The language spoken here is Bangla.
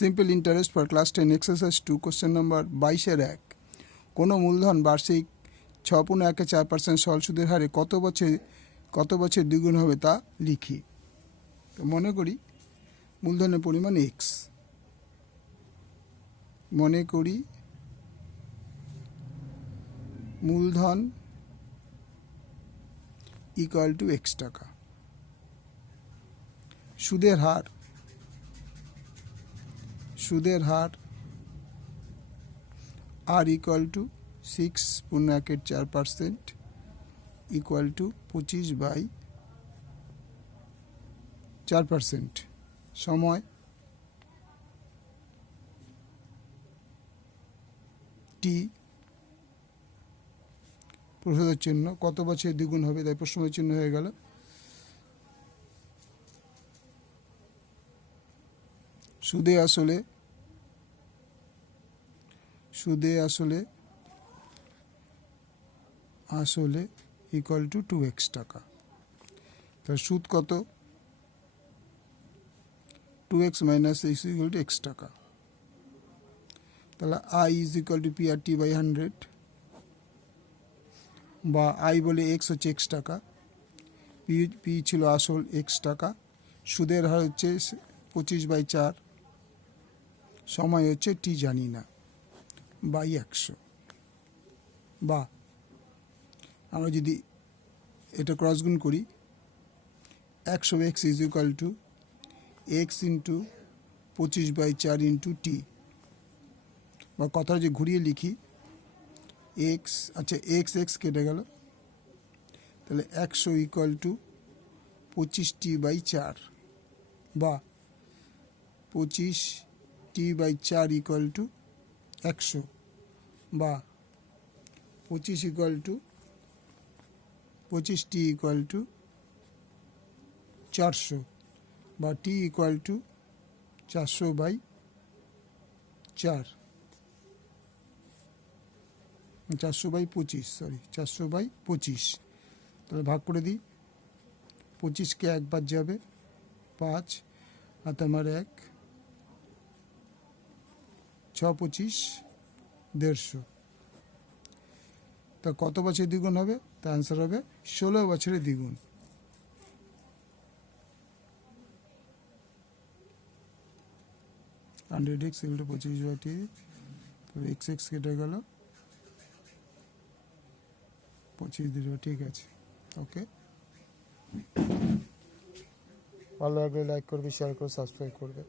Simple interest for class ten exercise two question number বাইশের এক। কোনো মূলধন বার্ষিক ছ পূর্ণ একে চার পার্সেন্ট সরল সুদের হারে কত বছর কত বছর দ্বিগুণ হবে তা লিখি। তো মনে করি মূলধনের পরিমাণ এক্স মনে করি মূলধন ইকুয়াল টু এক্স টাকা। সুদের হার সুদের হার আর ইকুয়াল টু সিক্স পূর্ণ একের চার পার্সেন্ট ইকুয়াল টু পঁচিশ বাই চার পার্সেন্ট সময় টি প্রশ্নের চিহ্ন কত বছর দ্বিগুণ হবে তাই প্রশ্নের চিহ্ন হয়ে গেল। সুদে আসলে সুদে আসলে আসলে ইকুয়াল টু টু এক্স টাকা। তার সুদ কত? Two x minus x equal to x টাকা। তাহলে I is equal to P R T by hundred বা আই বলে এক্স হচ্ছে এক্স টাকা পি পি ছিল আসল এক্স টাকা, সুদের হার হচ্ছে পঁচিশ বাই চার, সময় হচ্ছে টি জানি না। বাই একশো। বা আমরা যদি এটা ক্রস গুণ করি, একশো x is equal to x into পঁচিশ বাই চার ইন্টু টি বা কথা যে ঘুরিয়ে লিখি এক্স আচ্ছা এক্স এক্স কেটে গেল। তাহলে একশো ইকুয়াল টু পঁচিশ টি বাই চার। বা পঁচিশ টি বাই চার ইকুয়াল টু একশো। বা পঁচিশ ইকুয়াল টু পঁচিশ টি ইকুয়াল টু চারশো বা টি ইকুয়াল টু চারশো বাই চার। চারশো বাই পঁচিশ সরি চারশো বাই পঁচিশ। তাহলে ভাগ করে দিই। পঁচিশকে একবার যাবে, পাঁচ, আর তোমার এক, ছ পঁচিশ দেড়শো। তা কত বছর দ্বিগুণ হবে? তা অ্যান্সার হবে ষোলো বছরের দ্বিগুণ। হান্ড্রেড এক্স এগুলো পঁচিশ বাটি এক্স এক্স কেটে গেল। পঁচিশ দিল ঠিক আছে। ওকে ভালো লাগলে লাইক করবে শেয়ার করবে সাবস্ক্রাইব করবে।